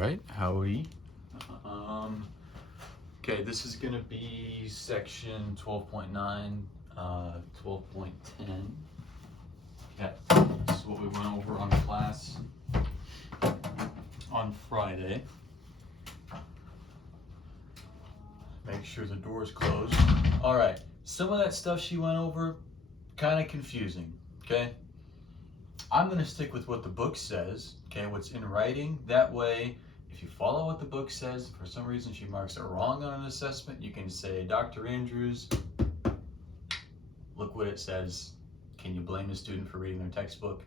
right, howdy. Okay, this is gonna be section 12.9, 12.10. Okay, this is what we went over on class on Friday. Make sure the door is closed. All right, some of that stuff she went over, kind of confusing, okay? I'm gonna stick with what the book says, okay, what's in writing. That way, if you follow what the book says, for some reason she marks it wrong on an assessment, you can say, Dr. Andrews, look what it says. Can you blame the student for reading their textbook?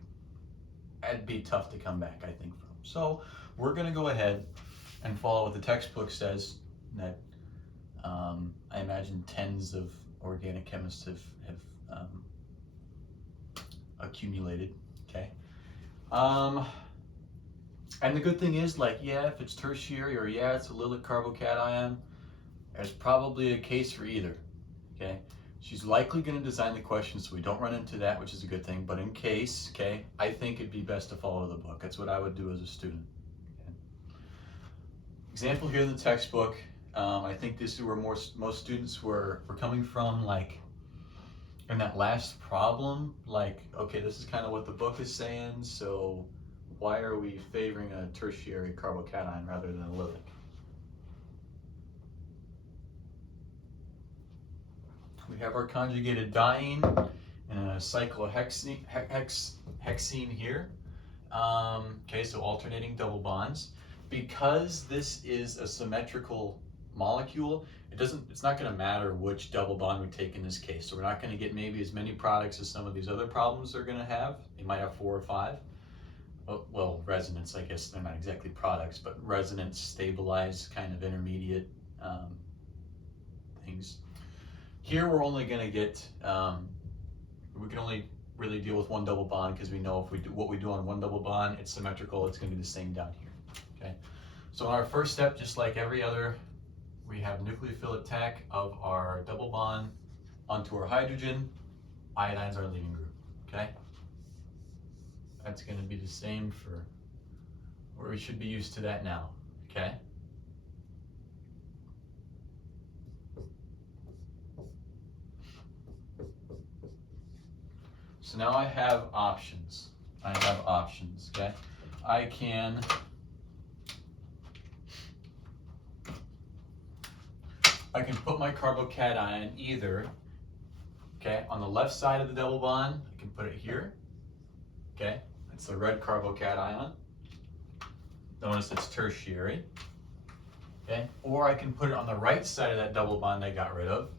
That'd be tough to come back, I think, from. So we're gonna go ahead and follow what the textbook says. That I imagine tens of organic chemists have accumulated, okay? And the good thing is, like, yeah, if it's tertiary or yeah, it's a allylic carbocation, there's probably a case for either, okay? She's likely going to design the question so we don't run into that, which is a good thing, but in case, okay, I think it'd be best to follow the book. That's what I would do as a student. Okay? Example here in the textbook, I think this is where most students were coming from, like, in that last problem, like, okay, this is kind of what the book is saying, so why are we favoring a tertiary carbocation rather than a allylic? We have our conjugated diene and a cyclohexene here. Okay, so alternating double bonds. Because this is a symmetrical molecule, it's not going to matter which double bond we take in this case. So we're not going to get maybe as many products as some of these other problems they're going to have. They might have 4 or 5. Well, resonance, I guess they're not exactly products, but resonance, stabilized, kind of intermediate things. Here we're only going to get, we can only really deal with one double bond because we know if we do what we do on one double bond, it's symmetrical, it's going to be the same down here. Okay, so in our first step, just like every other, we have nucleophile attack of our double bond onto our hydrogen. Iodine's our leaving group. Okay, that's going to be the same for, or we should be used to that now. Okay. So now I have options. Okay? I can put my carbocation either, okay, on the left side of the double bond. I can put it here, okay? It's the red carbocation. Notice it's tertiary, okay? Or I can put it on the right side of that double bond I got rid of,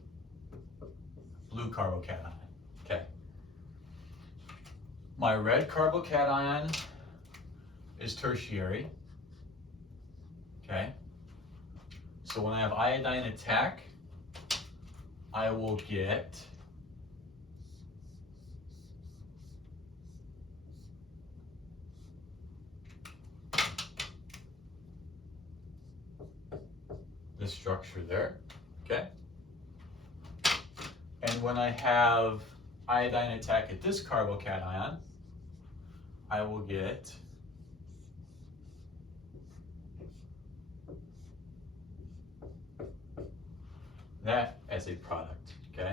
blue carbocation, okay? My red carbocation is tertiary, okay? So when I have iodine attack, I will get this structure there, okay? And when I have iodine attack at this carbocation, I will get that as a product, okay?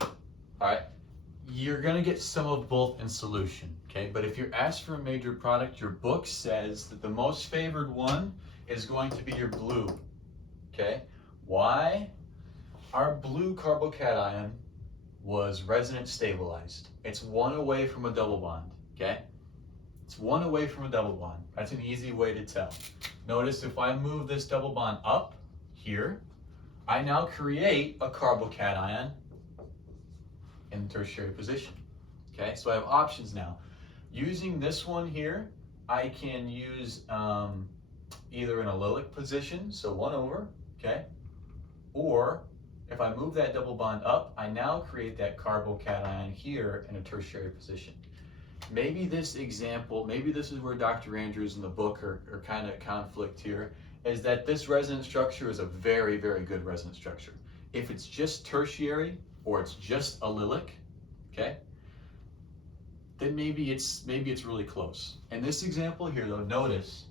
All right, you're gonna get some of both in solution, okay? But if you're asked for a major product, your book says that the most favored one is going to be your blue, okay? Why? Our blue carbocation was resonance stabilized. It's one away from a double bond, okay? It's one away from a double bond. That's an easy way to tell. Notice if I move this double bond up here, I now create a carbocation in the tertiary position, okay? So I have options now. Using this one here, I can use either an allylic position, so 1 over, okay? Or if I move that double bond up, I now create that carbocation here in a tertiary position. Maybe this example, maybe this is where Dr. Andrews and the book are kind of conflict here, is that this resonance structure is a very, very good resonance structure. If it's just tertiary or it's just allylic, okay, then maybe it's really close. In this example here though, notice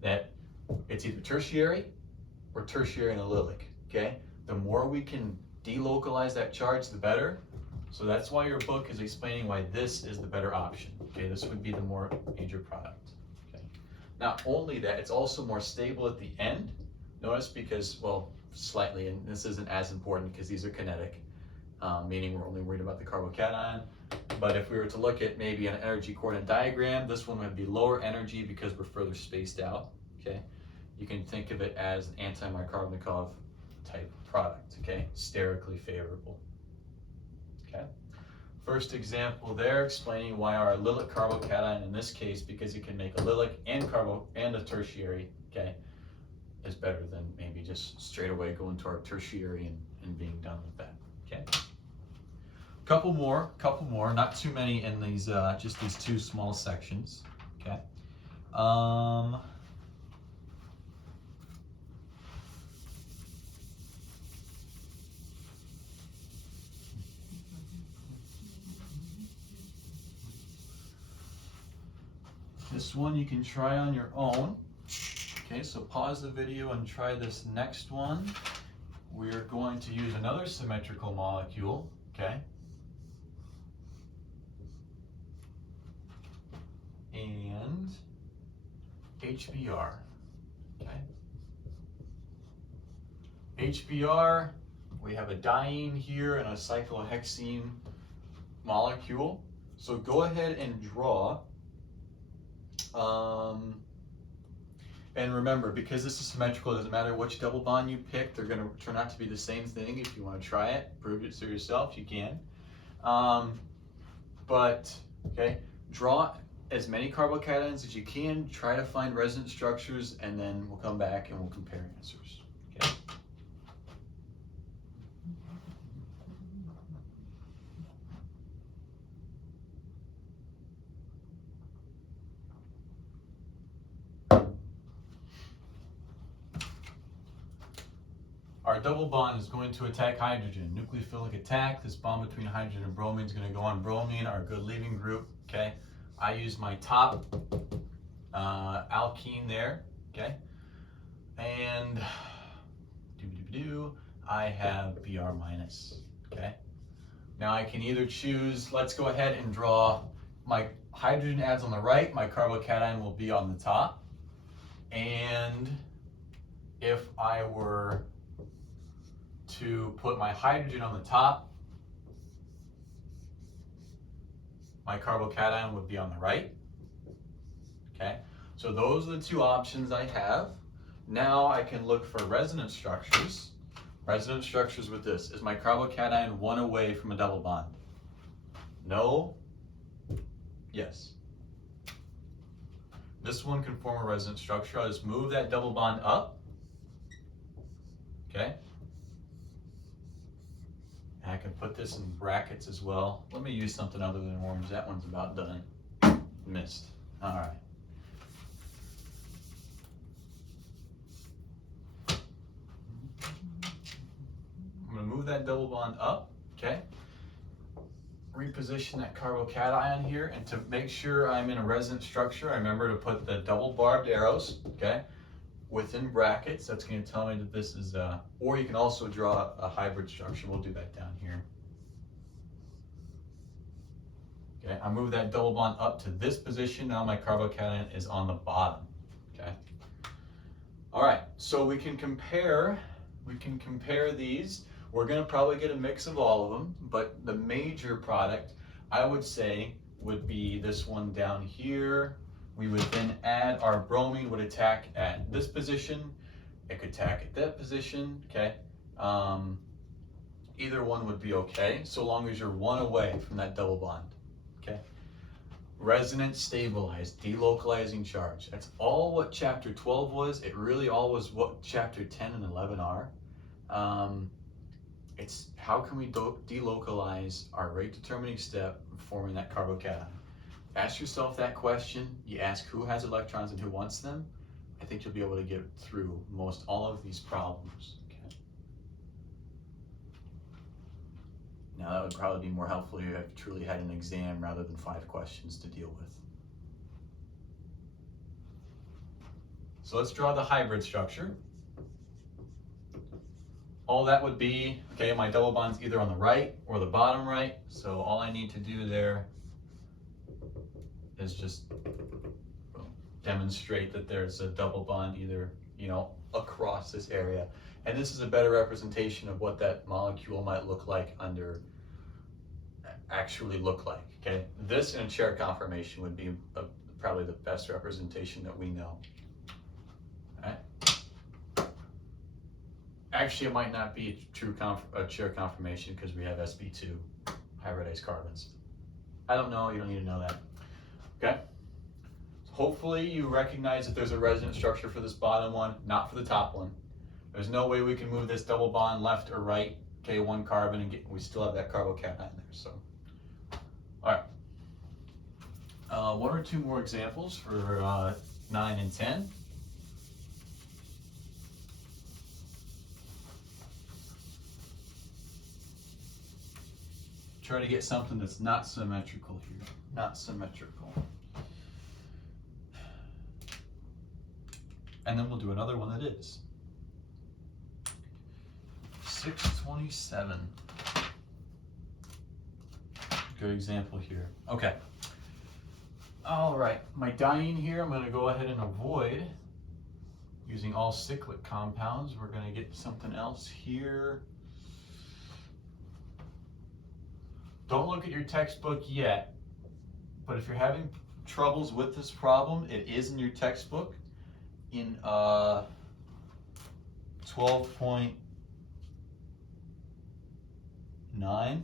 that it's either tertiary or tertiary and allylic, okay? The more we can delocalize that charge, the better. So that's why your book is explaining why this is the better option, okay? This would be the more major product, okay? Not only that, it's also more stable at the end. Notice because, well, slightly, and this isn't as important because these are kinetic, meaning we're only worried about the carbocation. But if we were to look at maybe an energy coordinate diagram, this one would be lower energy because we're further spaced out, okay? You can think of it as an anti-Markovnikov type product, okay? Sterically favorable, okay? First example there, explaining why our allylic carbocation, in this case, because you can make allylic and a tertiary, okay, is better than maybe just straight away going to our tertiary and being done with that, okay? Couple more, not too many in these, just these two small sections, okay? This one you can try on your own. Okay, so pause the video and try this next one. We're going to use another symmetrical molecule, okay? And HBr, okay? HBr, we have a diene here and a cyclohexene molecule. So go ahead and draw. And remember, because this is symmetrical, it doesn't matter which double bond you pick, they're going to turn out to be the same thing. If you want to try it, prove it to yourself, you can. But, okay, draw as many carbocations as you can, try to find resonance structures, and then we'll come back and we'll compare answers, okay? Our double bond is going to attack hydrogen. Nucleophilic attack. This bond between hydrogen and bromine is going to go on bromine, our good leaving group, okay? I use my top alkene there, okay? And I have Br minus, okay? Now I can either choose, let's go ahead and draw my hydrogen atoms on the right, my carbocation will be on the top. And if I were to put my hydrogen on the top, my carbocation would be on the right, okay? So those are the two options I have. Now I can look for resonance structures. Resonance structures with this. Is my carbocation one away from a double bond? No. Yes. This one can form a resonance structure. I'll just move that double bond up, okay? And I can put this in brackets as well. Let me use something other than orange. That one's about done. Missed. All right. I'm going to move that double bond up, okay? Reposition that carbocation here, and to make sure I'm in a resonance structure, I remember to put the double barbed arrows, okay, within brackets. That's going to tell me that this is, or you can also draw a hybrid structure. We'll do that down here. Okay, I move that double bond up to this position. Now my carbocation is on the bottom, okay? All right, so we can compare these. We're going to probably get a mix of all of them, but the major product, I would say, would be this one down here. We would then add our bromine would attack at this position. It could attack at that position, okay? Either one would be okay, so long as you're one away from that double bond, okay? Resonance stabilized, delocalizing charge. That's all what chapter 12 was. It really all was what chapter 10 and 11 are. It's how can we delocalize our rate determining step forming that carbocation. Ask yourself that question. You ask who has electrons and who wants them. I think you'll be able to get through most all of these problems. Okay. Now that would probably be more helpful if you have truly had an exam rather than 5 questions to deal with. So let's draw the hybrid structure. All that would be, okay, my double bond's either on the right or the bottom right, so all I need to do there is just demonstrate that there's a double bond either, across this area. And this is a better representation of what that molecule might look like actually look like, okay? This in a chair conformation would be probably the best representation that we know. All right? Actually, it might not be a true chair conformation because we have sp2 hybridized carbons. I don't know, you don't need to know that. Okay? Hopefully you recognize that there's a resonance structure for this bottom one, not for the top one. There's no way we can move this double bond left or right, okay, 1 carbon, and we still have that carbocation there, so. All right. 1 or 2 more examples for 9 and 10. Try to get something that's not symmetrical here, not symmetrical. And then we'll do another one that is. 627. Good example here. Okay. All right, my diene here, I'm going to go ahead and avoid using all cyclic compounds. We're going to get something else here. Don't look at your textbook yet, but if you're having troubles with this problem, it is in your textbook in 12.9.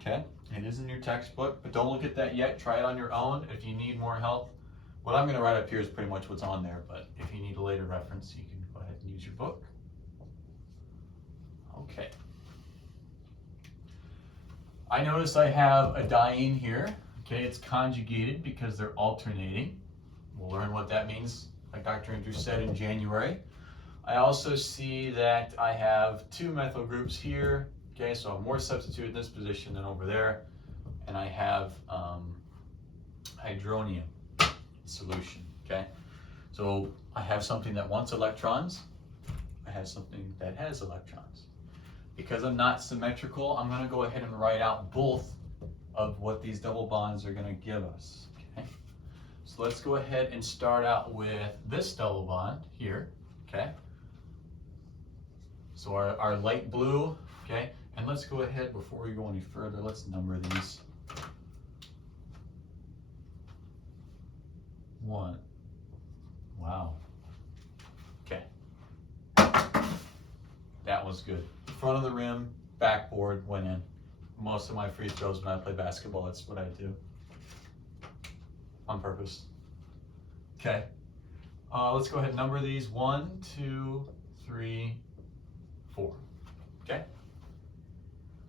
Okay, it is in your textbook, but don't look at that yet. Try it on your own. If you need more help, what I'm going to write up here is pretty much what's on there, but if you need a later reference, you can go ahead and use your book. Okay. I notice I have a diene here. Okay, it's conjugated because they're alternating. We'll learn what that means, like Dr. Andrews said in January. I also see that I have 2 methyl groups here. Okay, so I'm more substituted in this position than over there. And I have hydronium solution, okay? So I have something that wants electrons. I have something that has electrons. Because I'm not symmetrical, I'm going to go ahead and write out both of what these double bonds are going to give us, okay? So let's go ahead and start out with this double bond here, okay? So our light blue, okay? And let's go ahead, before we go any further, let's number these. 1. Wow. Okay. That was good. Front of the rim, backboard, went in. Most of my free throws when I play basketball, that's what I do. On purpose. Okay. Let's go ahead and number these. 1, 2, 3, 4. Okay.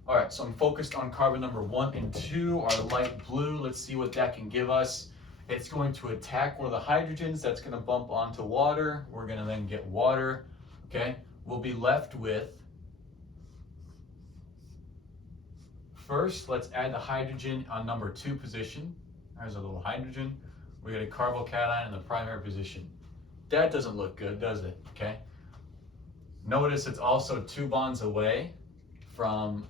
All right, so I'm focused on carbon number 1 and 2, our light blue. Let's see what that can give us. It's going to attack one of the hydrogens. That's going to bump onto water. We're going to then get water. Okay. We'll be left with, first, let's add the hydrogen on number 2 position. There's a little hydrogen. We get a carbocation in the primary position. That doesn't look good, does it? Okay. Notice it's also 2 bonds away from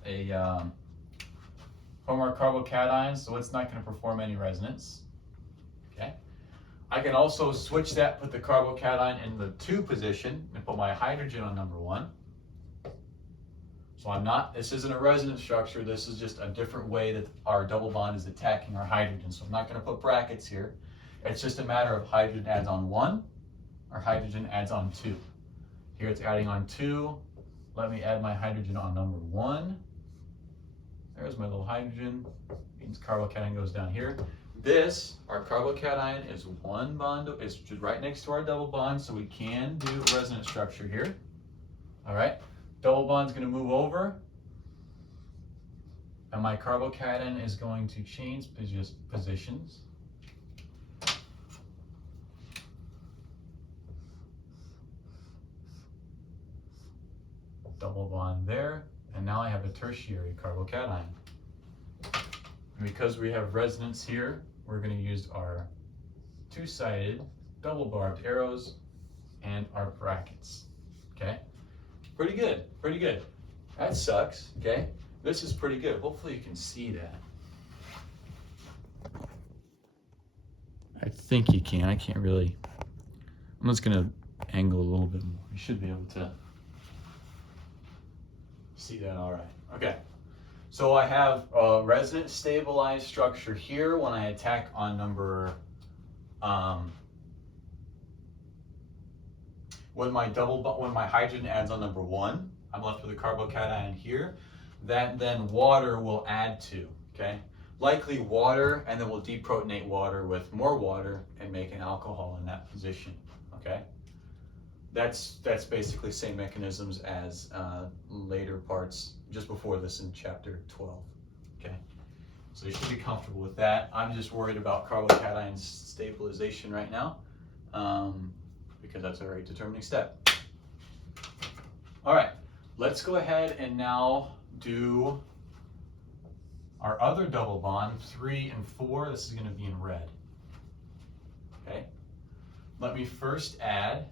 our carbocation, so it's not going to perform any resonance. Okay. I can also switch that, put the carbocation in the 2 position, and put my hydrogen on number 1. So this isn't a resonance structure, this is just a different way that our double bond is attacking our hydrogen. So I'm not going to put brackets here. It's just a matter of hydrogen adds on 1, or hydrogen adds on 2. Here it's adding on 2. Let me add my hydrogen on number 1. There's my little hydrogen. Means carbocation goes down here. This, our carbocation, is 1 bond. It's just right next to our double bond, so we can do a resonance structure here. All right. Double bond's going to move over, and my carbocation is going to change positions. Double bond there, And now I have a tertiary carbocation. And because we have resonance here, we're going to use our two-sided double barbed arrows and our brackets. Okay? Pretty good, pretty good. That sucks, okay? This is pretty good. Hopefully you can see that. I think you can. I can't really. I'm just going to angle a little bit more. You should be able to see that all right. Okay. So I have a resonance stabilized structure here when I attack on number, when my hydrogen adds on number 1, I'm left with a carbocation here. That then water will add to, okay? Likely water, and then we'll deprotonate water with more water and make an alcohol in that position, okay? That's basically same mechanisms as later parts just before this in chapter 12, okay? So you should be comfortable with that. I'm just worried about carbocation stabilization right now because that's a rate determining step. All right, let's go ahead and now do our other double bond, 3 and 4. This is going to be in red. Okay. Let me first add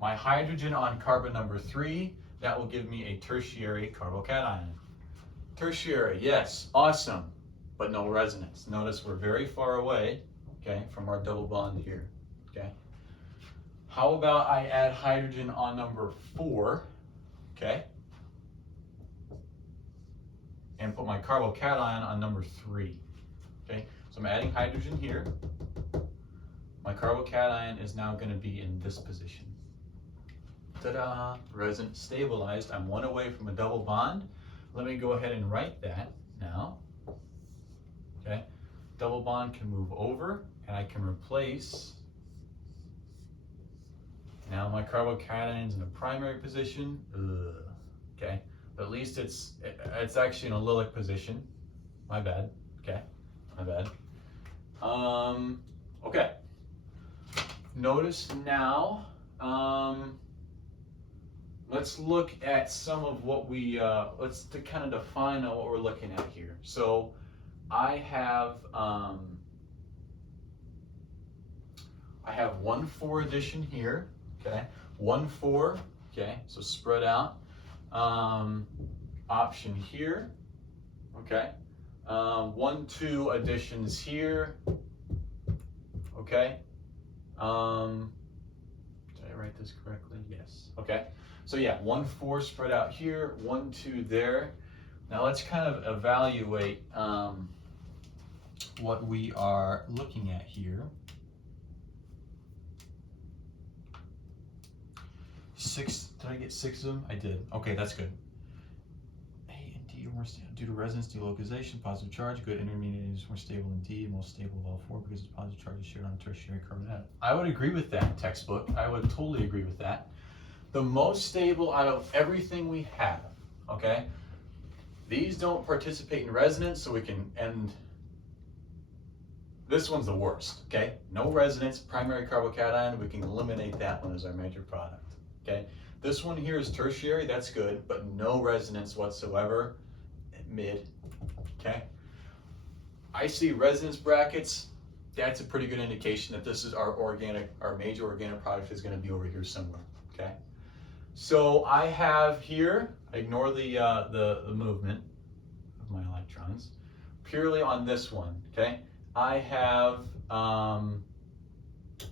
my hydrogen on carbon number 3. That will give me a tertiary carbocation. Tertiary, yes, awesome, but no resonance. Notice we're very far away, okay, from our double bond here. Okay. How about I add hydrogen on number 4, okay? And put my carbocation on number 3. Okay, so I'm adding hydrogen here. My carbocation is now going to be in this position. Ta-da! Resonance stabilized. I'm 1 away from a double bond. Let me go ahead and write that now. Okay, double bond can move over, and I can replace. Now my carbocation is in a primary position. Okay. But at least it's actually in a allylic position. My bad. Okay, my bad. Okay. Notice now. Let's look at some of what we. Let's kind of define what we're looking at here. So, I have 1,4 addition here. Okay, 1,4. Okay, so spread out. Option here, okay, 1, 2 additions here, okay, did I write this correctly? Yes, okay, so yeah, 1, 4 spread out here, 1, 2 there. Now let's kind of evaluate what we are looking at here. 6, did I get 6 of them? I did. Okay, that's good. A and D are more stable due to resonance delocalization, positive charge. Good intermediate is more stable than D, most stable of all 4 because its positive charge is shared on tertiary carbon atom. I would agree with that textbook. I would totally agree with that. The most stable out of everything we have, okay? These don't participate in resonance, so we can end. This one's the worst, okay? No resonance, primary carbocation. We can eliminate that one as our major product. Okay, this one here is tertiary, that's good, but no resonance whatsoever, mid, okay? I see resonance brackets, that's a pretty good indication that this is our major organic product is gonna be over here somewhere, okay? So I have here, ignore the movement of my electrons, purely on this one, okay? I have,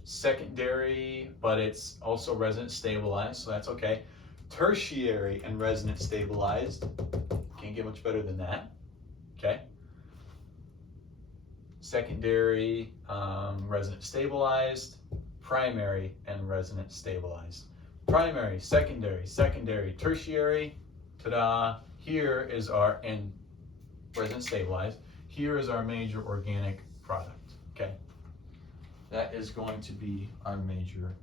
secondary, but it's also resonance stabilized, so that's okay. Tertiary and resonance stabilized, can't get much better than that, okay? Secondary, resonance stabilized, primary, and resonance stabilized. Primary, secondary, tertiary, ta-da, here is our, and resonance stabilized, here is our major organic product, okay? That is going to be our major,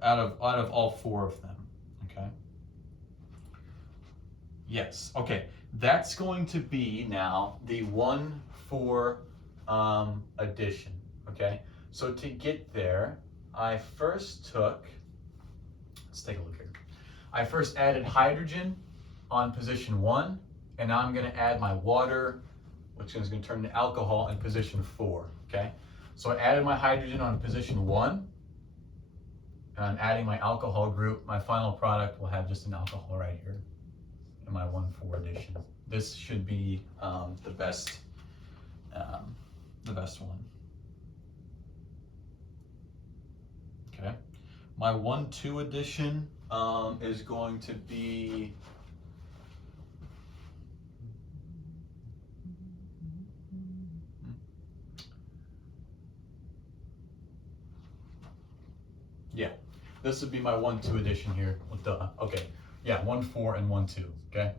out of all 4 of them, okay? Yes, okay, that's going to be now the 1,4 addition, okay? So to get there, I first took, let's take a look here. I first added hydrogen on position 1, and now I'm going to add my water, which is going to turn to alcohol, in position 4, okay? So I added my hydrogen on position 1, and I'm adding my alcohol group. My final product will have just an alcohol right here in my 1,4 addition. This should be the best one. Okay, my 1,2 addition is going to be this would be my 1,2 addition here. Okay, yeah, 1,4 and 1,2. Okay.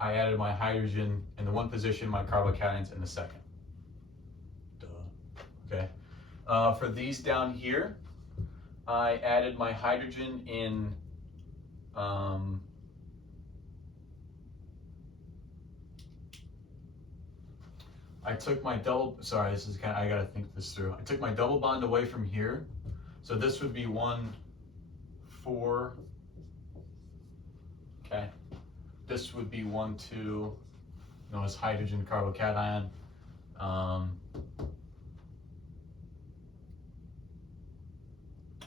I added my hydrogen in the 1 position, my carbocations in the 2nd. Okay. For these down here, I added my hydrogen in I took my I gotta think this through. I took my double bond away from here. So this would be 1, 4. Okay. This would be 1, 2. Notice hydrogen carbocation.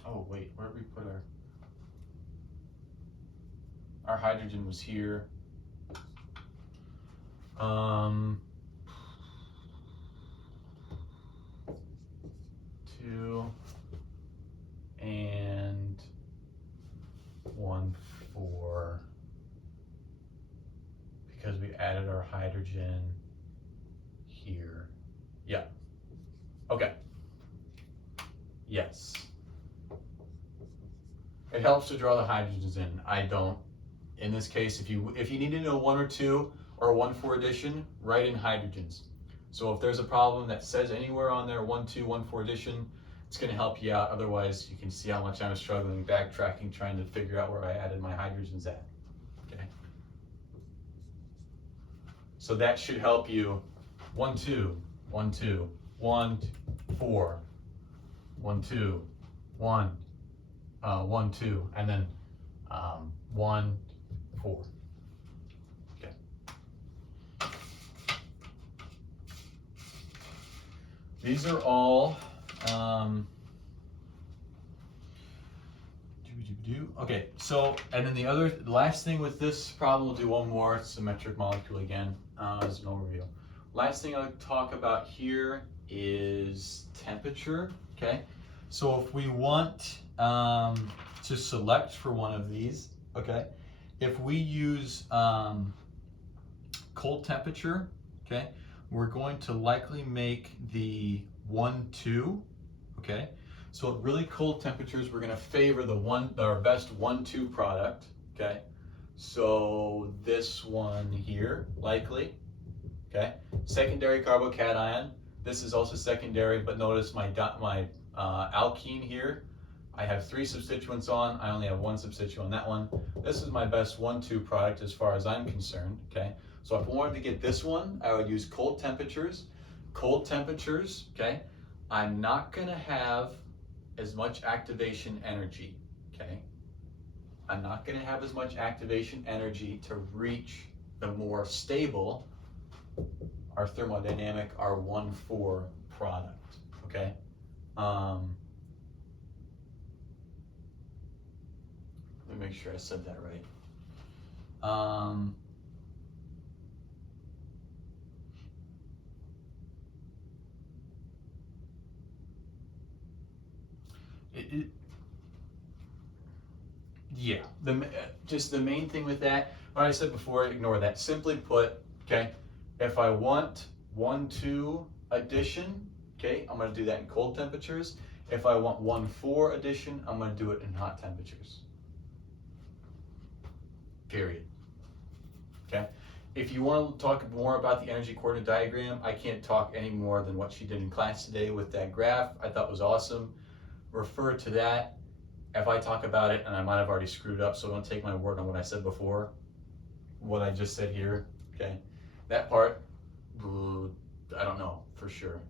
Oh wait, where did we put our hydrogen was here. 2 and 1, 4, because we added our hydrogen here. Yeah. Okay. Yes. It helps to draw the hydrogens in. I don't. In this case, if you need to know 1 or 2 or 1,4 addition, write in hydrogens. So if there's a problem that says anywhere on there 1, 2, 1,4 addition, it's going to help you out. Otherwise, you can see how much I'm struggling backtracking, trying to figure out where I added my hydrogens at. Okay. So that should help you. 1, 2, 1, 2, 1, 4, 1, 2, 1, 1, 2, and then 1, 4. Okay. These are all okay, so, and then the last thing with this problem, we'll do one more symmetric molecule again as an overview. Last thing I'll talk about here is temperature, okay? So if we want to select for one of these, okay, if we use cold temperature, okay, we're going to likely make the 1, 2, okay? So at really cold temperatures, we're going to favor our best 1, 2 product, okay? So this one here, likely, okay? Secondary carbocation. This is also secondary, but notice my alkene here. I have 3 substituents on. I only have 1 substituent on that one. This is my best 1, 2 product as far as I'm concerned, okay? So if I wanted to get this one, I would use cold temperatures. Cold temperatures, okay? I'm not going to have as much activation energy, okay? I'm not going to have as much activation energy to reach the more stable, our thermodynamic, our 1,4 product, okay? Let me make sure I said that right. Yeah, just the main thing with that, what I said before, ignore that. Simply put, okay, if I want 1, 2 addition, okay, I'm going to do that in cold temperatures. If I want 1, 4 addition, I'm going to do it in hot temperatures. Period. Okay. If you want to talk more about the energy coordinate diagram, I can't talk any more than what she did in class today with that graph. I thought was awesome. Refer to that. If I talk about it, and I might have already screwed up, so don't take my word on what I said before, what I just said here, okay? That part, I don't know for sure.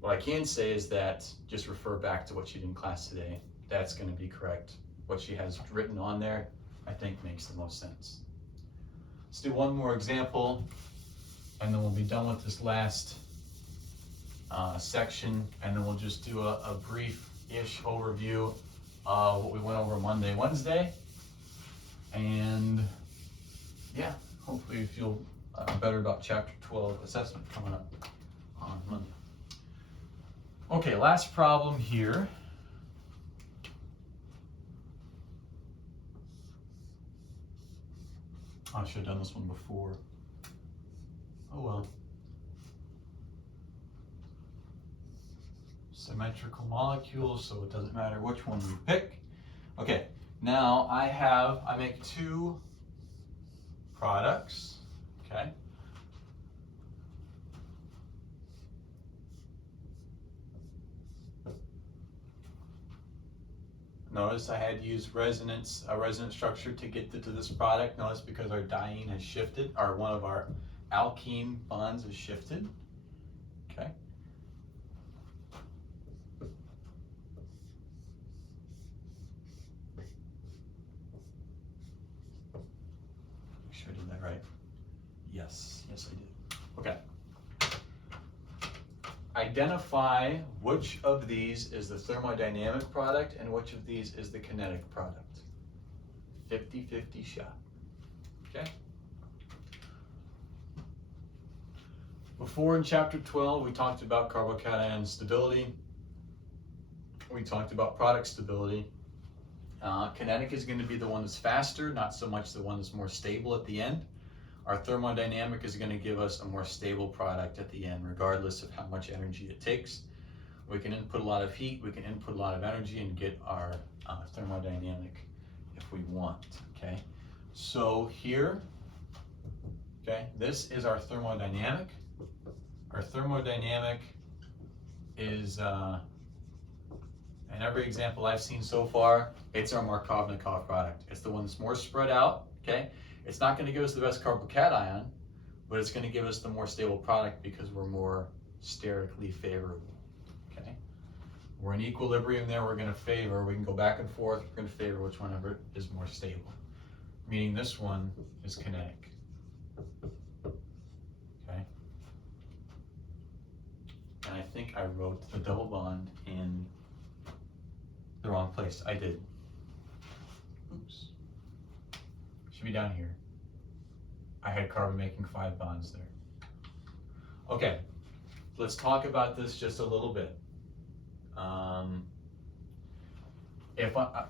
What I can say is that just refer back to what you did in class today, that's going to be correct. What she has written on there, I think, makes the most sense. Let's do one more example, and then we'll be done with this last section, and then we'll just do a brief-ish overview of what we went over Monday, Wednesday, and yeah, hopefully you feel better about Chapter 12 assessment coming up on Monday. Okay, last problem here. I should have done this one before. Oh well. Symmetrical molecules, so it doesn't matter which one we pick. Okay, now I make two products, okay? Notice I had to use a resonance structure to get to this product. Notice because our diene has shifted, or one of our alkene bonds has shifted, okay? Make sure I did that right. Yes, I did. Okay. Identify which of these is the thermodynamic product and which of these is the kinetic product. 50-50 shot. Okay? Before in Chapter 12, we talked about carbocation stability. We talked about product stability. Kinetic is going to be the one that's faster, not so much the one that's more stable at the end. Our thermodynamic is going to give us a more stable product at the end, regardless of how much energy it takes. We can input a lot of heat, we can input a lot of energy and get our thermodynamic if we want, okay? So here, okay, this is our thermodynamic. Our thermodynamic is, in every example I've seen so far, it's our Markovnikov product. It's the one that's more spread out, okay? It's not going to give us the best carbocation, but it's going to give us the more stable product because we're more sterically favorable, okay? We're in equilibrium there, we can go back and forth, we're going to favor which one of it is more stable, meaning this one is kinetic, okay? And I think I wrote the double bond in the wrong place. I did. Oops. Should be down here. I had carbon making 5 bonds there. Okay, let's talk about this just a little bit.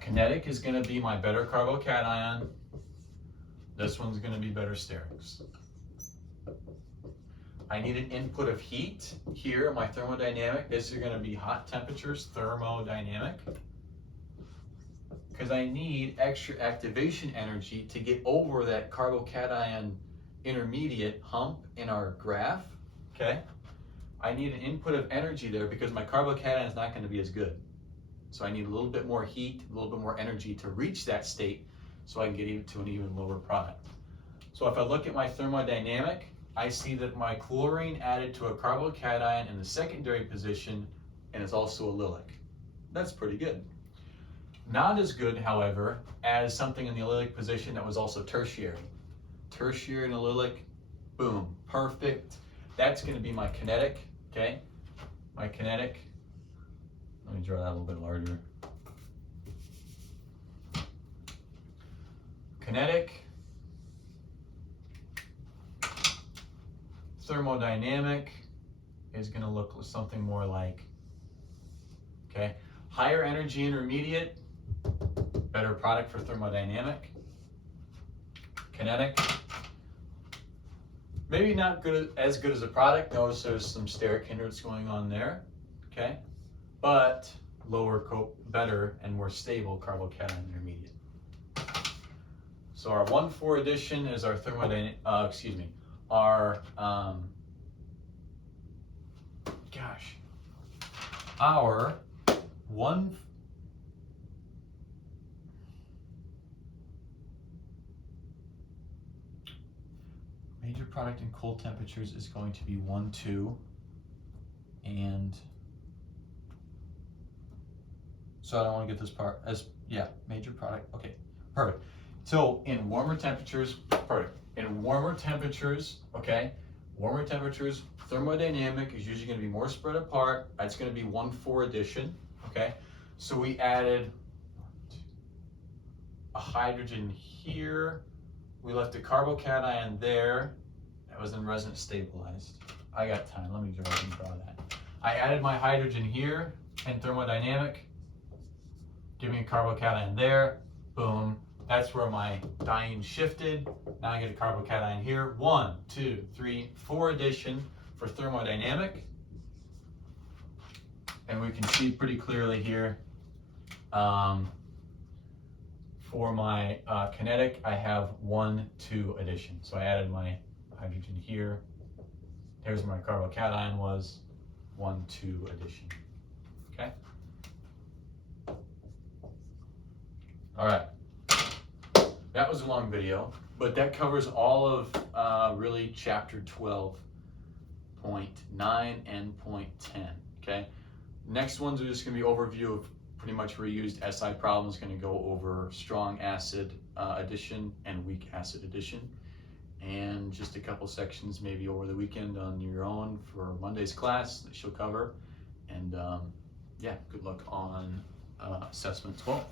Kinetic is going to be my better carbocation, this one's going to be better sterics. I need an input of heat here, my thermodynamic. This is going to be hot temperatures, thermodynamic. Because I need extra activation energy to get over that carbocation intermediate hump in our graph, okay? I need an input of energy there because my carbocation is not going to be as good. So I need a little bit more heat, a little bit more energy to reach that state so I can get to an even lower product. So if I look at my thermodynamic, I see that my chlorine added to a carbocation in the secondary position and is also allylic. That's pretty good. Not as good, however, as something in the allylic position that was also tertiary. Tertiary and allylic, boom, perfect. That's going to be my kinetic, okay? My kinetic, let me draw that a little bit larger. Kinetic, thermodynamic is going to look something more like, okay? Higher energy intermediate, better product for thermodynamic. Kinetic, maybe not as good as a product. Notice there's some steric hindrance going on there, okay? But better and more stable carbocation intermediate. So our 1,4 addition is our our major product in cold temperatures is going to be 1,2, and So I don't want to get this part as, yeah, major product. Okay, perfect. So in warmer temperatures, perfect. In warmer temperatures, okay, warmer temperatures, thermodynamic is usually going to be more spread apart. That's going to be 1,4 addition, okay? So we added a hydrogen here. We left a carbocation there. That was in resonance stabilized. I got time. Let me draw that. I added my hydrogen here in thermodynamic, giving a carbocation there. Boom. That's where my diene shifted. Now I get a carbocation here. 1, 2, 3, 4 addition for thermodynamic. And we can see pretty clearly here. For my kinetic, I have 1, 2 addition. So I added my hydrogen here. Here's where my carbocation was. 1, 2 addition. Okay? All right. That was a long video, but that covers all of really chapter 12.9 and point 10. Okay? Next ones are just going to be overview of pretty much reused SI problems. Going to go over strong acid addition and weak acid addition, and just a couple sections maybe over the weekend on your own for Monday's class that she'll cover. And yeah, good luck on assessment 12.